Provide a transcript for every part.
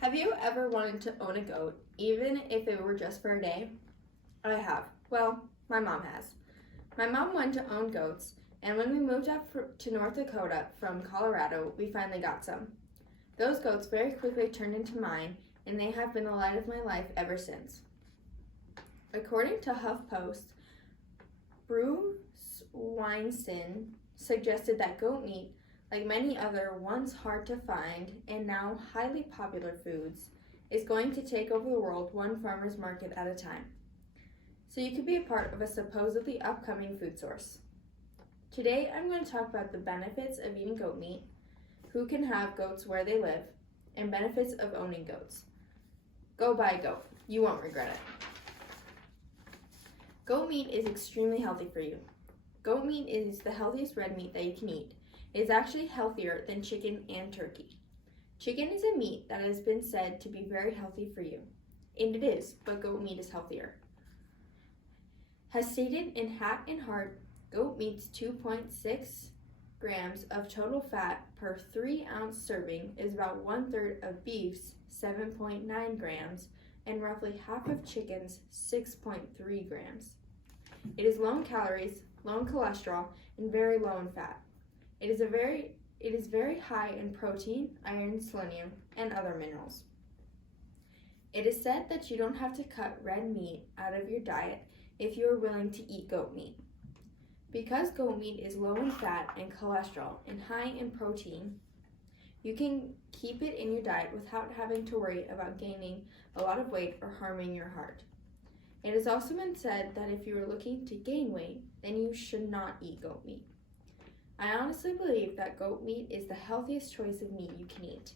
Have you ever wanted to own a goat, even if it were just for a day? I have. Well, my mom has. My mom wanted to own goats, and when we moved up to North Dakota from Colorado, we finally got some. Those goats very quickly turned into mine, and they have been the light of my life ever since. According to HuffPost, Bruce Weinstein suggested that goat meat, like many other once hard to find and now highly popular foods, is going to take over the world one farmer's market at a time. So you could be a part of a supposedly upcoming food source. Today I'm going to talk about the benefits of eating goat meat, who can have goats where they live, and benefits of owning goats. Go buy a goat. You won't regret it. Goat meat is extremely healthy for you. Goat meat is the healthiest red meat that you can eat. It is actually healthier than chicken and turkey. Chicken is a meat that has been said to be very healthy for you. And it is, but goat meat is healthier. As stated in Hat and Heart, goat meat's 2.6 grams of total fat per 3-ounce serving is about 1/3 of beef's 7.9 grams and roughly half of chicken's 6.3 grams. It is low in calories, low in cholesterol, and very low in fat. It is very high in protein, iron, selenium, and other minerals. It is said that you don't have to cut red meat out of your diet if you are willing to eat goat meat. Because goat meat is low in fat and cholesterol and high in protein, you can keep it in your diet without having to worry about gaining a lot of weight or harming your heart. It has also been said that if you are looking to gain weight, then you should not eat goat meat. I honestly believe that goat meat is the healthiest choice of meat you can eat,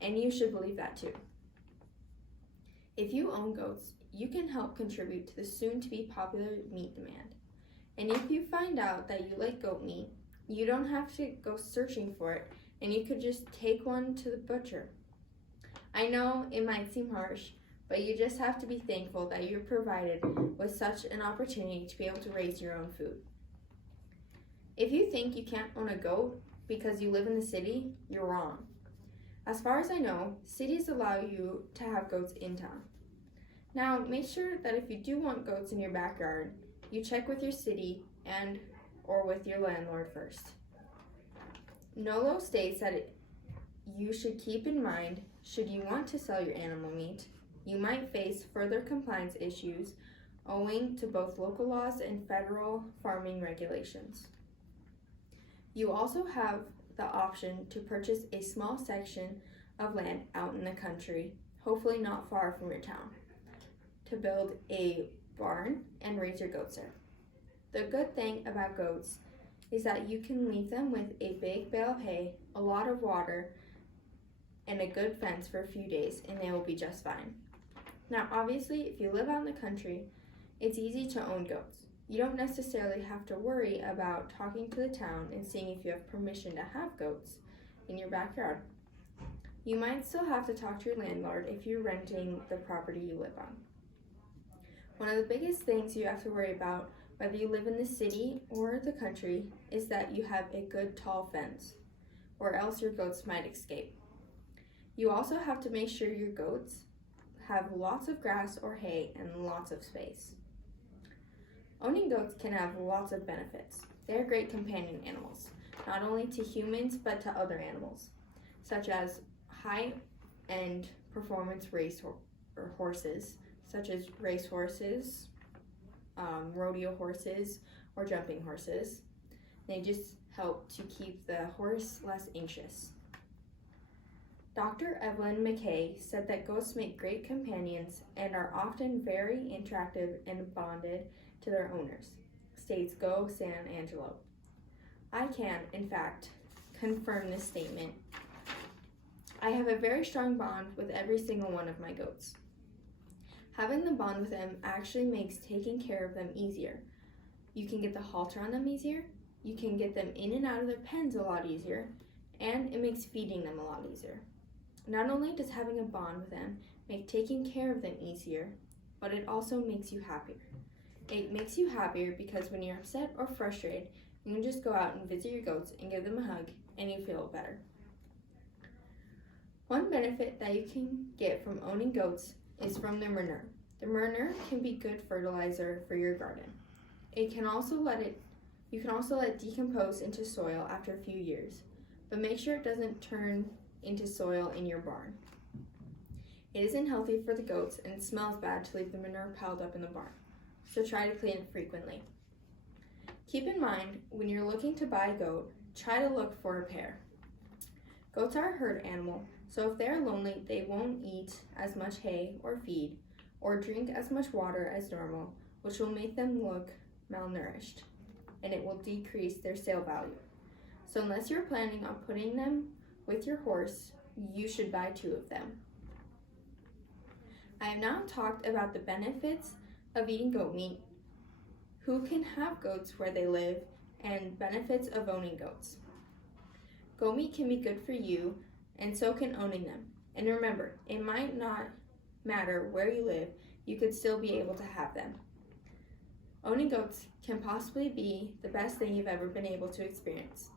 and you should believe that too. If you own goats, you can help contribute to the soon-to-be popular meat demand. And if you find out that you like goat meat, you don't have to go searching for it, and you could just take one to the butcher. I know it might seem harsh, but you just have to be thankful that you're provided with such an opportunity to be able to raise your own food. If you think you can't own a goat because you live in the city, you're wrong. As far as I know, cities allow you to have goats in town. Now, make sure that if you do want goats in your backyard, you check with your city or with your landlord first. NOLO states that you should keep in mind, should you want to sell your animal meat, you might face further compliance issues owing to both local laws and federal farming regulations. You also have the option to purchase a small section of land out in the country, hopefully not far from your town, to build a barn and raise your goats there. The good thing about goats is that you can leave them with a big bale of hay, a lot of water, and a good fence for a few days, and they will be just fine. Now, obviously, if you live out in the country, it's easy to own goats. You don't necessarily have to worry about talking to the town and seeing if you have permission to have goats in your backyard. You might still have to talk to your landlord if you're renting the property you live on. One of the biggest things you have to worry about, whether you live in the city or the country, is that you have a good tall fence, or else your goats might escape. You also have to make sure your goats have lots of grass or hay and lots of space. Owning goats can have lots of benefits. They are great companion animals, not only to humans but to other animals, such as high-end performance horses, such as race horses, rodeo horses, or jumping horses. They just help to keep the horse less anxious. Dr. Evelyn McKay said that goats make great companions and are often very interactive and bonded to their owners, states Go San Angelo. I can, in fact, confirm this statement. I have a very strong bond with every single one of my goats. Having the bond with them actually makes taking care of them easier. You can get the halter on them easier, you can get them in and out of their pens a lot easier, and it makes feeding them a lot easier. Not only does having a bond with them make taking care of them easier, but it also makes you happier. It makes you happier because when you're upset or frustrated, you can just go out and visit your goats and give them a hug, and you feel better. One benefit that you can get from owning goats is from their manure. The manure can be good fertilizer for your garden. You can also let it decompose into soil after a few years, but make sure it doesn't turn into soil in your barn. It isn't healthy for the goats and it smells bad to leave the manure piled up in the barn, so try to clean it frequently. Keep in mind, when you're looking to buy a goat, try to look for a pair. Goats are a herd animal, so if they're lonely, they won't eat as much hay or feed, or drink as much water as normal, which will make them look malnourished, and it will decrease their sale value. So unless you're planning on putting them with your horse, you should buy 2 of them. I have now talked about the benefits of eating goat meat, who can have goats where they live, and benefits of owning goats. Goat meat can be good for you, and so can owning them. And remember, it might not matter where you live, you could still be able to have them. Owning goats can possibly be the best thing you've ever been able to experience.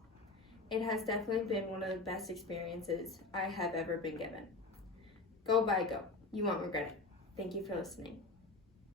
It has definitely been one of the best experiences I have ever been given. Go buy a goat. You won't regret it. Thank you for listening.